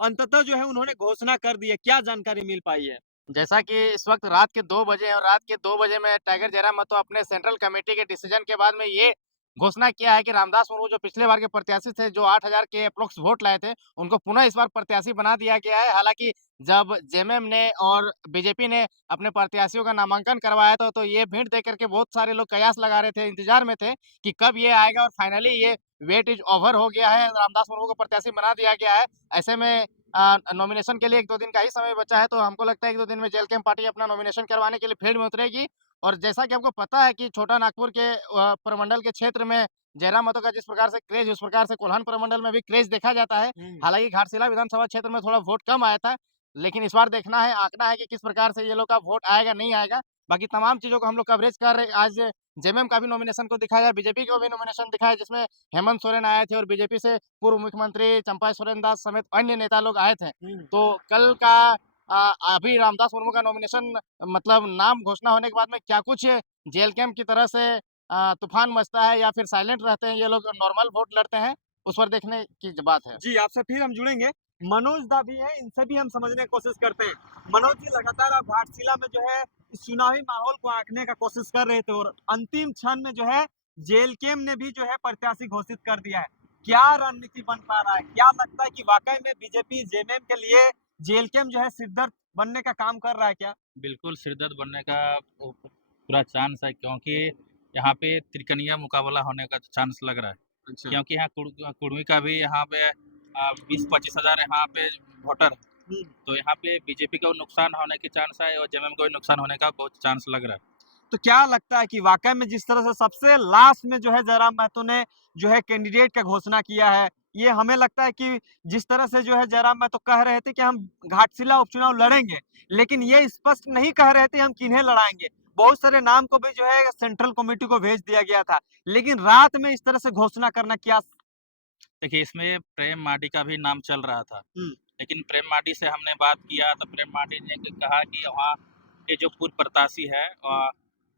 अंततः जो है उन्होंने घोषणा कर दी है। क्या जानकारी मिल पाई है? जैसा कि इस वक़्त रात के 2 बजे हैं और रात के 2 बजे में टाइगर जयराम महतो अपने सेंट्रल कमेटी के डिसीजन के बाद में ये घोषणा किया है कि रामदास मुर्मू जो पिछले बार के प्रत्याशी थे, जो 8,000 के एप्रोक्स वोट लाए थे, उनको पुनः इस बार प्रत्याशी बना दिया गया है। हालाँकि जब जेएमएम ने और बीजेपी ने अपने प्रत्याशियों का नामांकन करवाया था, तो ये भीड़ देख कर के बहुत सारे लोग कयास लगा रहे थे, इंतज़ार में थे कि कब ये आएगा और फाइनली ये वेट इज़ ओवर हो गया है, रामदास मुर्मू को प्रत्याशी बना दिया गया है। ऐसे में नॉमिनेशन के लिए 1-2 दिन का ही समय बचा है, तो हमको लगता है 1-2 दिन में जेल कैंप पार्टी अपना नॉमिनेशन करवाने के लिए फील्ड में उतरेगी। और जैसा कि आपको पता है कि छोटा नागपुर के प्रमंडल के क्षेत्र में जयराम महतो का जिस प्रकार से क्रेज़, उस प्रकार से कोल्हान प्रमंडल में भी क्रेज़ देखा जाता है। हुँ। हालाँकि घाटशिला विधानसभा क्षेत्र में थोड़ा वोट कम आया था, लेकिन इस बार देखना है, आँकना है कि किस प्रकार से ये लोग का वोट आएगा, नहीं आएगा। बाकी तमाम चीज़ों को हम लोग कवरेज कर रहे हैं। आज जेएमएम का भी नॉमिनेशन को दिखाया, बीजेपी को भी नॉमिनेशन दिखाया, जिसमें हेमंत सोरेन आए थे और बीजेपी से पूर्व मुख्यमंत्री चंपा सोरेन दास समेत अन्य नेता लोग आए थे। हुँ। तो कल का अभी रामदास मुर्मू का नॉमिनेशन मतलब नाम घोषणा होने के बाद में क्या कुछ जेल कैंप की तरह से तूफान मचता है या फिर साइलेंट रहते हैं ये लोग नॉर्मल वोट लड़ते हैं, उस पर देखने की बात है। जी, आपसे फिर हम जुड़ेंगे। मनोज दा भी हैं, इनसे भी हम समझने की कोशिश करते हैं। मनोज जी, लगातार आप घाटशिला में जो है इस चुनावी माहौल को आँकने का कोशिश कर रहे थे और अंतिम क्षण में जो है जेएलकेम ने भी जो है प्रत्याशी घोषित कर दिया है। क्या रणनीति बन पा रहा है? क्या लगता है कि वाक़ई में बीजेपी जेएमएम के लिए जेएलकेम जो है सिरदर्द बनने का काम कर रहा है क्या? बिल्कुल सिरदर्द बनने का पूरा चांस है क्योंकि यहाँ पे तिरकनिया मुकाबला होने का चांस लग रहा है। अच्छा। क्योंकि यहाँ कुड़मी का भी यहाँ पे 20-25 हज़ार यहाँ पे वोटर है। हुँ। तो यहाँ पे बीजेपी को नुकसान होने की चांस है और जेएमएम को भी नुकसान होने का बहुत चांस लग रहा है। तो क्या लगता है कि वाक़ई में जिस तरह से सबसे लास्ट में जो है जयराम महतो ने जो है कैंडिडेट का घोषणा किया है, ये हमें लगता है कि जिस तरह से जो है जयराम महतो कह रहे थे कि हम घाटशिला उपचुनाव लड़ेंगे, लेकिन ये स्पष्ट नहीं कह रहे थे हम किन्हें लड़ाएँगे। बहुत सारे नाम को भी जो है सेंट्रल कमिटी को भेज दिया गया था, लेकिन रात में इस तरह से घोषणा करना क्या देखिए इसमें प्रेम माडी का भी नाम चल रहा था। हुँ, लेकिन प्रेम माडी से हमने बात किया तो प्रेम माडी ने कहा कि वहाँ के जो पूर्व प्रत्याशी है हुँ,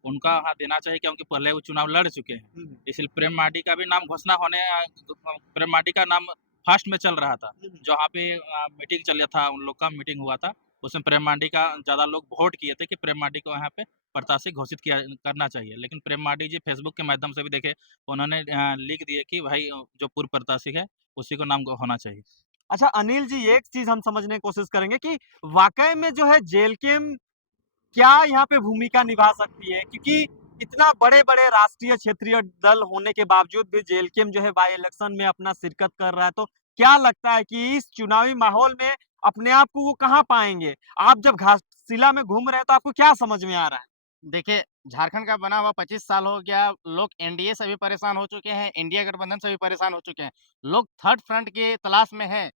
उनका वहाँ देना चाहिए क्योंकि पहले वो चुनाव लड़ चुके हैं। हुँ, इसलिए प्रेम माडी का भी नाम घोषणा होने प्रेम माडी का नाम फर्स्ट में चल रहा था। हुँ। जहाँ पे मीटिंग चल था उन लोग का मीटिंग हुआ था। उसमें प्रेम माडी का ज़्यादा लोग वोट किए थे कि प्रेम माडी को यहाँ पे प्रत्याशी घोषित किया करना चाहिए। लेकिन प्रेम माडी जी फेसबुक के माध्यम से भी देखे उन्होंने लिख दिए कि भाई जो पूर्व प्रत्याशी है उसी को नाम होना चाहिए। अच्छा अनिल जी, एक चीज़ हम समझने की कोशिश करेंगे कि वाक़ई में जो है जेल के क्या यहाँ पे भूमिका निभा सकती है? क्योंकि इतना बड़े-बड़े राष्ट्रीय क्षेत्रीय दल होने के बावजूद भी जेएलकेम जो है बाय इलेक्शन में अपना शिरकत कर रहा है, तो क्या लगता है कि इस चुनावी माहौल में अपने आप को वो कहाँ पाएँगे? आप जब घाटशिला में घूम रहे हैं तो आपको क्या समझ में आ रहा है? देखिए, झारखंड का बना हुआ 25 साल हो गया, लोग एनडीए से भी परेशान हो चुके हैं, इंडिया गठबंधन से भी परेशान हो चुके हैं। लोग थर्ड फ्रंट की तलाश में हैं।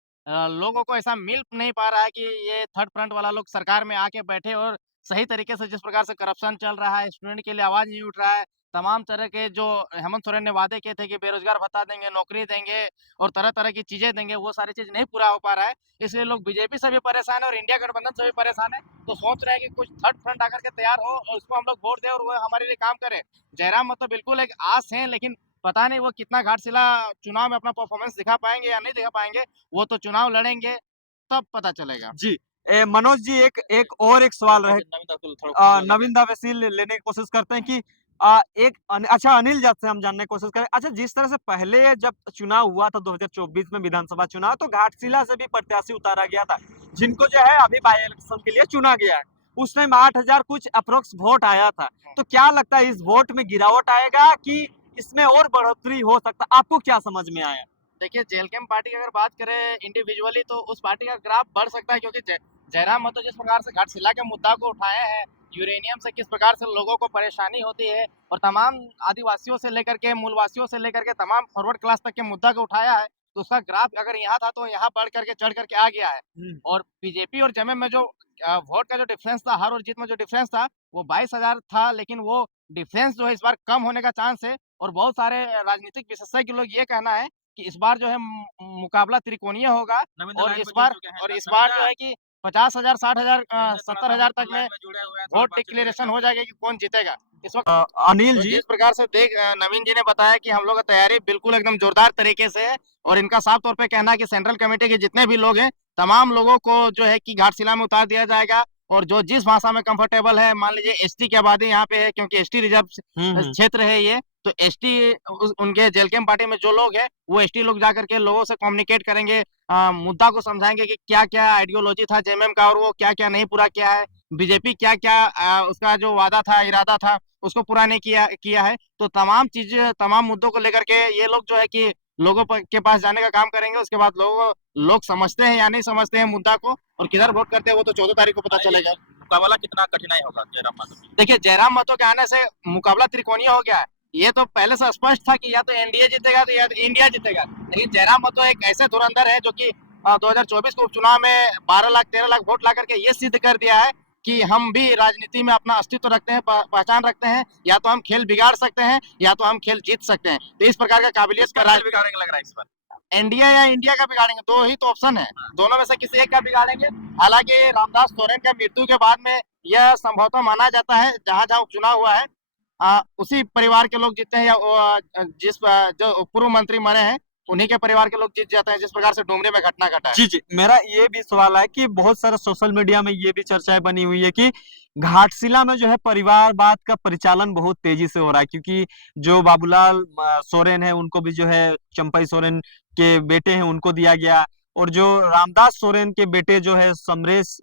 लोगों को ऐसा मिल नहीं पा रहा है कि ये थर्ड फ्रंट वाला लोग सरकार में आके बैठे और सही तरीके से जिस प्रकार से करप्शन चल रहा है, स्टूडेंट के लिए आवाज़ नहीं उठ रहा है। तमाम तरह के जो हेमंत सोरेन ने वादे किए थे कि बेरोज़गार भत्ता देंगे, नौकरी देंगे और तरह-तरह की चीज़ें देंगे, वो सारी चीज़ नहीं पूरा हो पा रहा है। इसलिए लोग बीजेपी से भी परेशान हैं और इंडिया गठबंधन से भी परेशान हैं। तो सोच रहे हैं कि कुछ थर्ड फ्रंट आकर के तैयार हो और उसको हम लोग वोट दें और वो हमारे लिए काम करे। जयराम मतलब बिल्कुल एक आस हैं, लेकिन पता नहीं वो कितना घाटशिला चुनाव में अपना परफॉर्मेंस दिखा पाएँगे या नहीं दिखा पाएँगे। वो तो चुनाव लड़ेंगे, तब पता चलेगा। जी। मनोज जी एक एक और एक सवाल रहे नवीन दा को थोड़ा फोन लगा नवीन दा वसील लेने की कोशिश करते हैं कि अच्छा अनिल जब से हम जानने की कोशिश करें। अच्छा जिस तरह से पहले जब चुनाव हुआ था 2024 में विधानसभा चुनाव तो घाटशिला से भी प्रत्याशी उतारा गया था, जिनको जो है अभी बाय इलेक्शन के लिए चुना गया है। उस टाइम 8,000 कुछ अप्रॉक्स वोट आया था। तो क्या लगता है इस वोट में गिरावट आएगा कि इसमें और बढ़ोतरी हो सकता है? आपको क्या समझ में आया? देखिए, जेएलकेम पार्टी की अगर बात करें इंडिविजुअली तो उस पार्टी का ग्राफ बढ़ सकता है क्योंकि जयराम महतो जिस प्रकार से घाटशिला के मुद्दा को उठाए हैं, यूरेनियम से किस प्रकार से लोगों को परेशानी होती है और तमाम आदिवासियों से लेकर के मूलवासियों से लेकर के तमाम फॉरवर्ड क्लास तक के मुद्दा को उठाया है, तो उसका ग्राफ अगर यहाँ था तो यहाँ बढ़ करके चढ़ करके आ गया है। हुँ। और बीजेपी और जेएमएम में जो वोट का जो डिफरेंस था, हार और जीत में जो डिफरेंस था, वो 22,000 था, लेकिन वो डिफरेंस जो है इस बार कम होने का चांस है और बहुत सारे राजनीतिक विशेषज्ञ लोग ये कहना है कि इस बार जो है मुकाबला त्रिकोणीय होगा नवीन दा और लाइन इस पे जुड़ बार चुके हैं और इस नवीन बार दा जो है कि 50,000 60,000 मैंने सुना था 70,000 तक ऑनलाइन में में जुड़े हुए हैं, थोड़ी वोट बातचीत डिक्लेरेशन करेंगे हो आपसे। जाएगा कि कौन जीतेगा इस वक्त। अनिल तो जी, जिस प्रकार से नवीन जी ने बताया कि हम लोग का तैयारी बिल्कुल एकदम जोरदार तरीके से है, और इनका साफ तौर पे कहना है कि सेंट्रल कमेटी के जितने भी लोग हैं, तमाम लोगों को जो है कि घाटशिला में उतार दिया जाएगा, और जो जिस भाषा में कंफर्टेबल है, मान लीजिए एसटी की आबादी यहाँ पे है क्योंकि एसटी रिजर्व क्षेत्र है ये, तो एसटी उनके जेल कैंप पार्टी में जो लोग हैं वो एसटी लोग जाकर के लोगों से कम्युनिकेट करेंगे, मुद्दा को समझाएंगे कि क्या क्या आइडियोलॉजी था जेएमएम का और वो क्या क्या नहीं पूरा किया है, बीजेपी क्या क्या उसका जो वादा था इरादा था उसको पूरा नहीं किया किया है। तो तमाम चीजें तमाम मुद्दों को लेकर के ये लोग जो है कि के पास जाने का काम करेंगे। उसके बाद लोग समझते हैं या नहीं समझते हैं मुद्दा को और किधर वोट करते हैं वो तो 14 तारीख को पता हाँ, ये चलेगा। मुकाबला कितना कठिनाई होगा जयराम माधव जी? देखिए जयराम महतो के आने से मुकाबला त्रिकोणीय हो गया है। ये तो पहले से स्पष्ट था कि या तो एनडीए जीतेगा तो या तो इंडिया जीतेगा, लेकिन जयराम महतो एक ऐसे धुरंधर है जो कि 2024 के उपचुनाव में 12 लाख 13 लाख वोट ला करके ये सिद्ध कर दिया है कि हम भी राजनीति में अपना अस्तित्व रखते हैं, पहचान रखते हैं, या तो हम खेल बिगाड़ सकते हैं या तो हम खेल जीत सकते हैं। तो इस प्रकार का काबिलियत किसका का खेल बिगाड़ेंगे लग रहा है इस बार? एनडीए या इंडिया का बिगाड़ेंगे, दो ही तो ऑप्शन है, दोनों में से किसी एक का बिगाड़ेंगे। हालांकि रामदास सोरेन के मृत्यु के बाद में यह संभवतः माना जाता है जहां जहां उपचुनाव हुआ है उसी परिवार के लोग जीते हैं, या जो पूर्व मंत्री मरे हैं उन्हीं के परिवार के लोग जीत जाते हैं, जिस प्रकार से डुमरी में घटना घटा है। जी, जी। मेरा ये भी सवाल है कि बहुत सारा सोशल मीडिया में ये भी चर्चाएँ बनी हुई है कि घाटशिला में जो है परिवारवाद का परिचालन बहुत तेज़ी से हो रहा है, क्योंकि जो बाबूलाल सोरेन है उनको भी जो है चंपई सोरेन के बेटे हैं उनको दिया गया, और जो रामदास सोरेन के बेटे जो है समरेश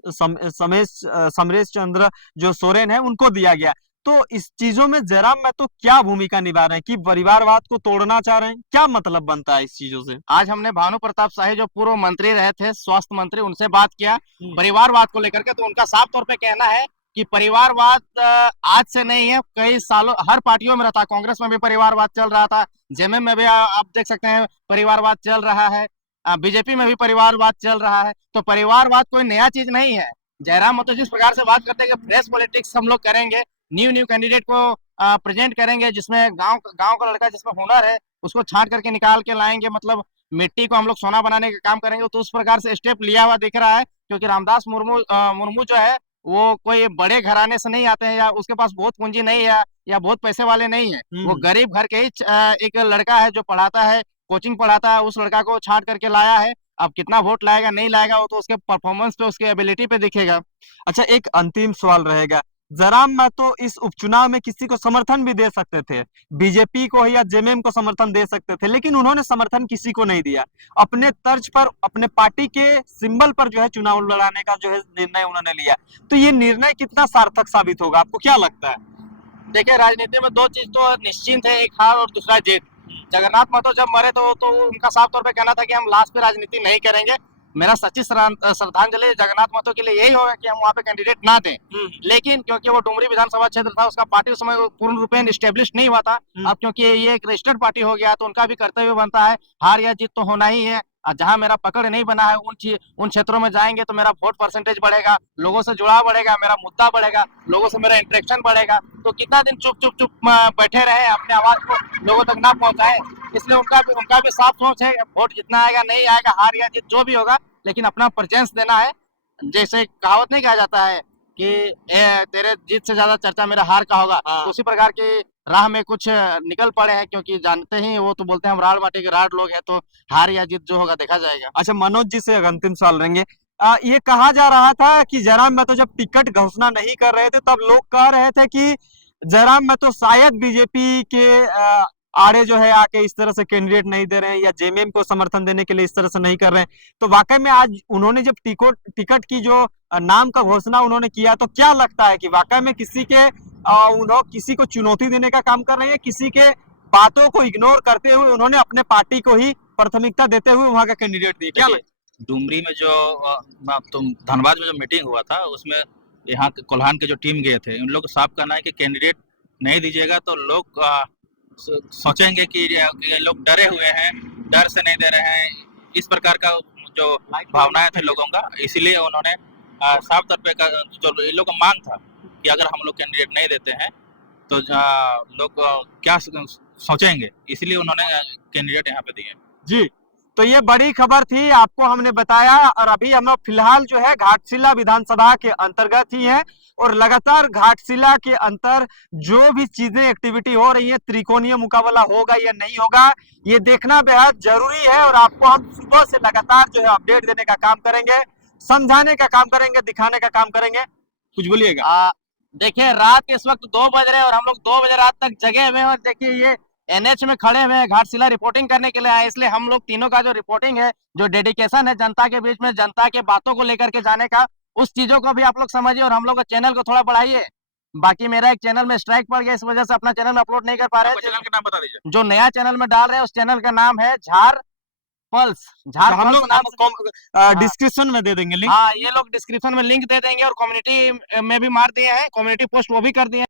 चंद्र जो सोरेन है उनको दिया गया। तो इस चीज़ों में जयराम महतो क्या भूमिका निभा रहे हैं कि परिवारवाद को तोड़ना चाह रहे हैं? क्या मतलब बनता है इस चीज़ों से? आज हमने भानु प्रताप शाही जो पूर्व मंत्री रहे थे, स्वास्थ्य मंत्री, उनसे बात किया परिवारवाद को लेकर के, तो उनका साफ तौर पे कहना है कि परिवारवाद आज से नहीं है, कई सालों हर पार्टियों में रहता है। कांग्रेस में भी परिवारवाद चल रहा था, जेएमएम में भी आप देख सकते हैं परिवारवाद चल रहा है, बीजेपी में भी परिवारवाद चल रहा है। तो परिवारवाद कोई नया चीज नहीं है। जयराम महतो जिस प्रकार से बात करते हैं कि फ्रेश पॉलिटिक्स हम लोग करेंगे, न्यू कैंडिडेट को प्रेजेंट करेंगे जिसमें गांव गांव का लड़का जिसमें हुनर है उसको छांट करके निकाल के लाएंगे, मतलब मिट्टी को हम लोग सोना बनाने का काम करेंगे। तो उस प्रकार से स्टेप लिया हुआ दिख रहा है, क्योंकि रामदास मुर्मू जो है वो कोई बड़े घराने से नहीं आते हैं, या उसके पास बहुत पूंजी नहीं है, या बहुत पैसे वाले नहीं है। वो गरीब घर के ही एक लड़का है जो पढ़ाता है, कोचिंग पढ़ाता है, उस लड़का को छांट करके लाया है। अब कितना वोट लाएगा नहीं लाएगा वो तो उसके परफॉर्मेंस पे, उसकी एबिलिटी पे दिखेगा। अच्छा, एक अंतिम सवाल रहेगा। जयराम महतो इस उपचुनाव में किसी को समर्थन भी दे सकते थे, बीजेपी को या जेएमएम को समर्थन दे सकते थे, लेकिन उन्होंने समर्थन किसी को नहीं दिया। अपने तर्ज पर, अपने पार्टी के सिंबल पर जो है चुनाव लड़ाने का जो है निर्णय उन्होंने लिया। तो ये निर्णय कितना सार्थक साबित होगा, आपको क्या लगता है? देखिए राजनीति में दो चीज तो निश्चिंत है, एक हार और दूसरा जीत। जगन्नाथ महतो जब मरे तो उनका साफ तौर पे कहना था कि हम लास्ट पे राजनीति नहीं करेंगे। मेरा सच्ची श्रद्धांजलि जगन्नाथ महतो के लिए यही होगा कि हम वहाँ पे कैंडिडेट ना दें, लेकिन क्योंकि वो डुमरी विधानसभा क्षेत्र था, उसका पार्टी उस समय पूर्ण रूपेण स्टेब्लिश नहीं हुआ था। अब क्योंकि ये एक रजिस्टर्ड पार्टी हो गया तो उनका भी कर्तव्य बनता है, हार या जीत तो होना ही है। जहां मेरा पकड़ नहीं बना है उन क्षेत्रों में जाएंगे तो मेरा वोट परसेंटेज बढ़ेगा, लोगों से जुड़ाव बढ़ेगा, मेरा मुद्दा बढ़ेगा, लोगों से मेरा इंटरेक्शन बढ़ेगा। तो कितना दिन चुप चुप चुप बैठे रहे, अपने आवाज को लोगों तक ना पहुंचाए। इसलिए उनका भी साफ सोच है, वोट जितना आएगा नहीं आएगा, हार या जीत जो भी होगा, लेकिन अपना प्रेजेंस देना है। जैसे कहावत नहीं कहा जाता है कि तेरे जीत से ज्यादा चर्चा मेरा हार का होगा, तो उसी प्रकार की राह में कुछ निकल पड़े हैं, क्योंकि जानते ही वो तो बोलते हैं हम राड़ बाटी के राड़ लोग हैं, तो हार या जीत जो होगा देखा जाएगा। अच्छा, मनोज जी से अंतिम सवाल रहेंगे। ये कहा जा रहा था कि जयराम महतो जब टिकट घोषणा नहीं कर रहे थे तब लोग कह रहे थे कि जयराम महतो शायद बीजेपी के आड़े जो है आके इस तरह से कैंडिडेट नहीं दे रहे हैं, या जेएमएम को समर्थन देने के लिए इस तरह से नहीं कर रहे हैं। तो वाकई में आज उन्होंने जब टिकट की जो नाम का घोषणा उन्होंने किया, तो क्या लगता है कि वाकई में किसी को चुनौती देने का काम कर रहे हैं, किसी के बातों को इग्नोर करते हुए उन्होंने अपने पार्टी को ही प्राथमिकता देते हुए वहां का कैंडिडेट दिया? क्या लगता डुमरी में जो धनबाद में जो मीटिंग हुआ था उसमें यहाँ के कोल्हान के जो टीम गए थे, उन लोग को साफ कहना है कि कैंडिडेट नहीं दीजिएगा तो लोग सोचेंगे कि ये लोग डरे हुए हैं, डर से नहीं दे रहे हैं, इस प्रकार का जो भावनाएं थे लोगों का। इसीलिए उन्होंने साफ तौर पे जो इन लोग का मांग था कि अगर हम लोग कैंडिडेट नहीं देते हैं तो लोग क्या सोचेंगे, इसलिए उन्होंने कैंडिडेट यहाँ पे दिए। जी, तो ये बड़ी खबर थी, आपको हमने बताया। और अभी हम लोग फिलहाल जो है घाटशिला विधानसभा के अंतर्गत ही हैं और लगातार घाटशिला के अंतर जो भी चीजें एक्टिविटी हो रही है, त्रिकोणीय मुकाबला होगा या नहीं होगा, ये देखना बेहद जरूरी है। और आपको हम सुबह से लगातार जो है अपडेट देने का काम करेंगे, समझाने का काम करेंगे, दिखाने का काम करेंगे। कुछ बोलिएगा। देखिए रात के इस वक्त 2 बज रहे हैं और हम लोग 2 बजे रात तक जगे हुए हैं और देखिए ये एनएच में खड़े हुए हैं, घाटशिला रिपोर्टिंग करने के लिए आए। इसलिए हम लोग तीनों का जो रिपोर्टिंग है, जो डेडिकेशन है जनता के बीच में, जनता के बातों को लेकर के जाने का, उस चीजों को भी आप लोग समझिए और हम लोग का चैनल को थोड़ा बढ़ाइए। बाकी मेरा एक चैनल में स्ट्राइक पड़ गया, इस वजह से अपना चैनल में अपलोड नहीं कर पा रहे आपका चैनल हैं। का नाम बता दीजिए। जो नया चैनल में डाल रहे हैं उस चैनल का नाम है झार पल्स। झार हम पल्स लोग नाम से डिस्क्रिप्शन में दे देंगे लिंक। हाँ, ये लोग डिस्क्रिप्शन में लिंक दे देंगे और कम्युनिटी में भी मार दिए हैं, कम्युनिटी पोस्ट वो भी कर दिए हैं।